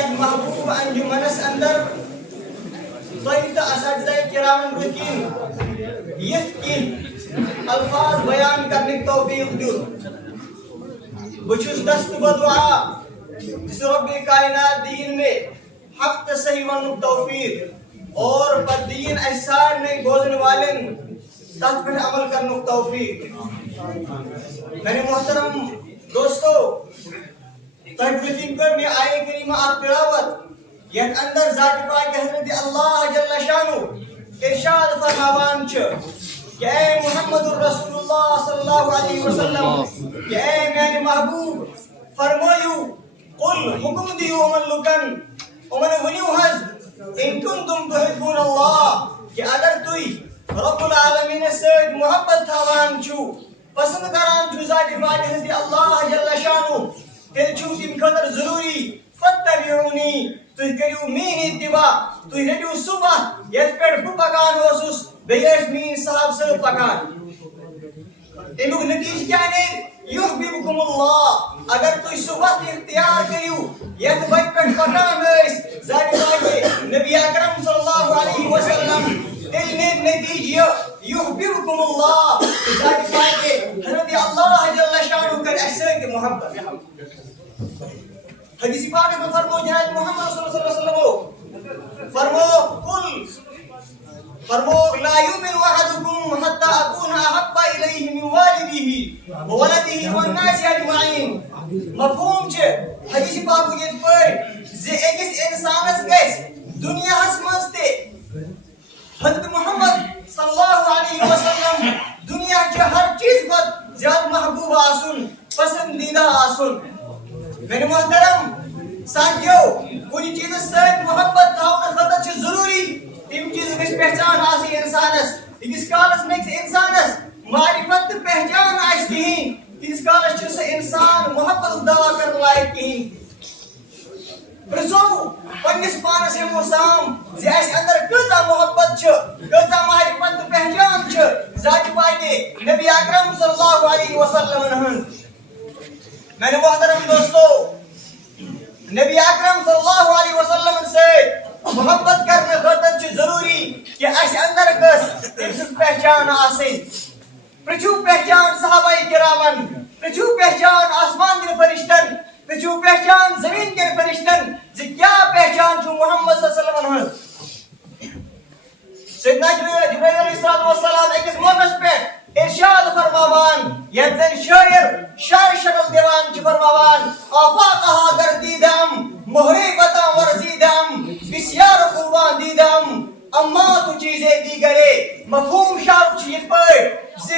یت محبوب انجمنس اندر تۄہہِ تہٕ اساتذہ کرامن رٔکِن یِتھ کینٛہہ الفاظ بیان کرنٕکۍ توفیق دیُت بہٕ چھُس دست بدعا جس رب کائنات دین میں حق تہٕ صحیح وننُک توفیق اور پتہٕ دین اسہِ سارنٕے بوزن والٮ۪ن تتھ پٮ۪ٹھ عمل کرنُک توفیق میرے محترم دوستو تۄہہِ برٛونٛہہ کِنۍ کٔر مےٚ آیے کریٖمہ اکھ تلاوت یتھ اندر ذات پاک حضرت اللہ جل شانہ ارشاد فرماوان چھُ کہ اے محمد الرسول اللہ صلی اللہ علیہ وسلم کہ اے میانہِ محبوب فرمٲیِو قل حکم دیو یِمن لُکن یِمن ؤنِو حظ ان کنتم تحبون اللہ کہ اگر تُہۍ رب العالمینس سۭتۍ محبت تھاوان چھِو پسند کران چھِو ذات پاک حضرت اللہ جل شانہ تیٚلہِ چھُو تَمہِ خٲطرٕ ضروٗری فاتبعونی تُہۍ کٔرِو میٛٲنۍ اتباع تُہۍ رٔٹِو سُہ وتھ یتھ پٮ۪ٹھ بہٕ پکان اوسُس بیٚیہِ ٲسۍ میٛٲنۍ صحابہٕ صٲب پکان تمیُک نتیجہ کیٛاہ نیرِ یحببکم اللہ اگر تُہۍ سُہ وتھ اختیار کٔرِو یتھ وتہِ پٮ۪ٹھ پکان ٲسۍ ذات پاک نبی اکرم صلی اللہ علیہ وسلم تیٚلہِ نیرِ نتیجہ یحببکم اللہ ذات پاک حضرت اللہ جل شانہ کرِ اسہِ سۭتۍ محبت حدیث پاک میں فرمو جناب محمد صلی اللہ علیہ وسلم فرمو لا یؤمن احدکم حتی اکون احب الیہ من والدہ وولدہ والناس اجمعین مفہوم چھ حدیث پاک یت پٲٹھۍ زِ أکِس انسانس گژھِ دنیاہس منٛز تہِ حضرت محمد صلی اللہ علیہ وسلم دنیا چہِ ہر چیز کھۄتہٕ زیادٕ محبوب آسُن پسندیدہ آسُن میرے محترم ساتھیو کُنہِ چیٖزس سۭتۍ محبت تھاونہٕ خٲطرٕ چھُ ضروٗری تِم چیٖز گژھِ پہچان آسٕنۍ انسانس ییٖتِس کالس نہٕ أکِس انسانس معرفت تہٕ پہچان آسہِ کِہیٖنۍ تیٖتِس کالس چھُ سُہ انسان محبتُک دعوا کرنہٕ لایق کِہیٖنۍ پرژھو پننس پانس ہمو سام زِ اسہِ اندر کۭژاہ محبت چھِ کۭژاہ معرفت تہٕ پہچان چھِ ذات پاک نبی اکرم صلی اللہ علیہ وسلم ہٕنٛز میرے محترم دوستو نبی اکرم صلی اللہ علیہ وسلم سۭتۍ محبت کرنہٕ خٲطرٕ چھُ ضروٗری کہ اسہِ اندر گٔژھ تٔمۍ سٕنٛز پہچان آسٕنۍ پرژھِو پہچان صحابہ کرامن پرژھِو پہچان آسمان کٮ۪ن فرشتن پرژھِو پہچان زمین کٮ۪ن فرشتن زِ کیٛاہ پہچان چھُ محمد صلی اللہ علیہ وسلم ہٕنٛز سیدنا جبرائیل علیہ السلام أکِس موقعس پٮ۪ٹھ ارشاد فرماوان یتھ زن شاعر شکل دِوان چھِ فرماوان آفاقہا اگر دیدم محربتا ورزیدم بسیار خوباں دیدم اما تو چیزیں دیگرے مفہوم شعر چھُ یِتھ پٲٹھۍ زِ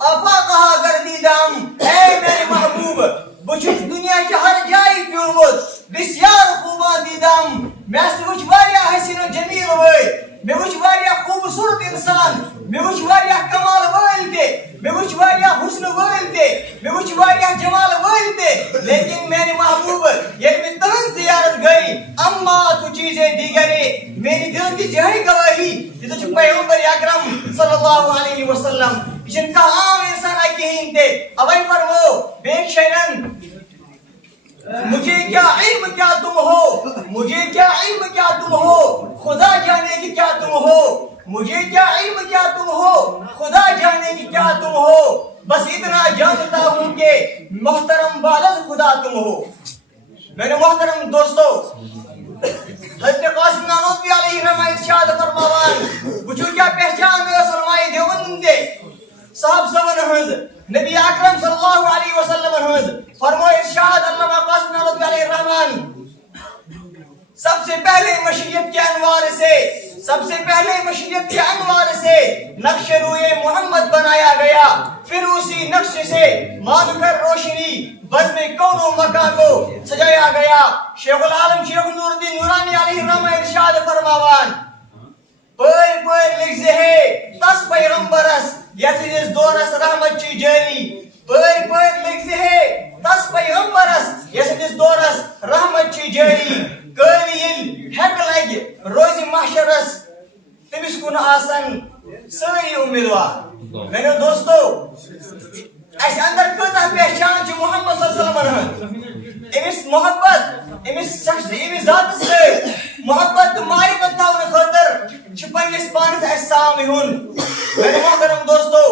آفاقہا اگر دیدم اے میرے محبوب بہٕ چھُس دُنیا چہِ ہر جایہِ پھیوٗرمُت بسیار خوباں دیدم مےٚ ہسا وٕچھ واریاہ حسیٖن و جمیٖل وٲلۍ مےٚ وٕچھ واریاہ خوٗبصوٗرت انسان مےٚ وٕچھ واریاہ کمال وٲلۍ تہِ مےٚ وٕچھ واریاہ حسنہٕ وٲلۍ تہِ مےٚ وٕچھ واریاہ جمال وٲلۍ تہِ لیکن میانہِ محبوب ییٚلہِ مےٚ تٕہنٛز زیارت گٔے اما تو چیٖزے دیگرے میانہِ دِلہٕ دِژ یِہے گوٲہی زِ ژٕ چھُکھ پیغمبر اکرم صلی اللہ علیہ وسلم یہِ چھُنہٕ کانٛہہ عام انسانا کِہیٖنۍ تہِ اوے فرمو بیٚیہِ شاعرن مجھے کیا علم کیا تم ہو مجھے کیا علم کیا تم ہو خدا جانے کی کیا تم ہو مجھے کیا علم کیا تم ہو خدا جانے کی کیا تم ہو بس اتنا جانتا ہوں کہ محترم بالغ خدا تم ہو میرے محترم دوستو حضرت قاسم نانوتوی علیہ الرحمہ ارشاد فرماوان وٕچھو کیا پہچان ٲس علماء دیوبند صاحب صٲبن ہٕنٛز نبی اکرم صلی اللہ علیہ وسلم ہٕنٛز فرمو ارشاد علامہ قاسم نانوتوی علیہ الرحمن سب سے پہلے مشیت کے انوار سے سب سے پہلے مشیت کے انوار سے نقش روئے محمد بنایا گیا پھر اسی نقش سے مان کر روشنی بزم کون و مکان کو سجایا گیا شیخ العالم شیخ نور الدین نورانی علیہ الرحمہ ارشاد فرماوان پٲرۍ پٲرۍ لکھزِ ہے تس پیغمبرس یتھ دورس رحمت چھ جاری پٲرۍ پٲرۍ لکھزِ ہے تس پیغمبرس یتھ دورس رحمت چھ جاری کٲلۍ ییٚلہِ ہیٚکہٕ لگہِ روزِ محشرس تٔمِس کُن آسن سٲری اُمیدوار میانیو دوستو اسہِ اندر کۭژاہ پہچان چھِ محمد صلی اللہ علیہ وسلم ہٕنٛز أمِس محبت امس شخص امس ذات سے محبت معرفت تھاون خاطر پنس پانس اس سام ہن میرے محترم دوستو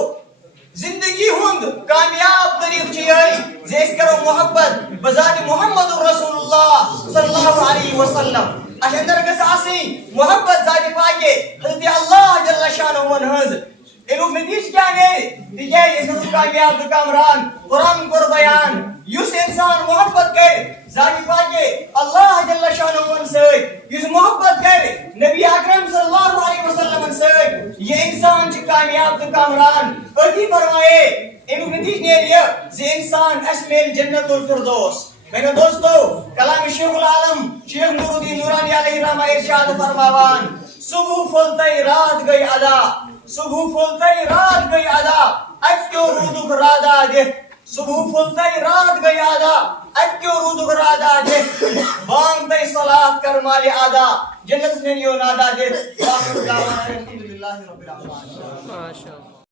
زندگی ہند کامیاب طریق یہ زی اس کرو محبت بذات محمد رسول اللہ صلی اللہ علیہ وسلم اش اندر گژھِ آسٕنۍ محبت ذات پاکے حضرت اللہ جل شانہ ہنز امیک نتیجہ کیا نیرِ تکیازِ أسۍ گژھو کامیاب تہٕ کامران قرآن کوٚر بیان یُس انسان محبت کرِ ذات پاکے اللہ جل شانہ سۭتۍ یُس محبت کرِ نبی اکرم صلی اللہ علیہ وسلم سۭتۍ یہ انسان چھ کامیاب تہٕ کامران أتی فرمائے امیک نتیجہ نیرِ یہ زِ انسان اَسہِ میلہِ جنت الفردوس میرے دوستو کلام شیخ العالم شیخ نور الدین نورانی علیہ الرحمہ ارشاد فرماوان صبح پھولتے رات گئی ادا صبح پھولتے رات گئی ادا اتیو رودک رادا دت صبح پھولتے رات گئی ادا اتیو رودک رادا دت بانگتے صلاة کر مال ادا جنت نے یوں نادا دت آخر دعوانا الحمدللہ رب العالمین.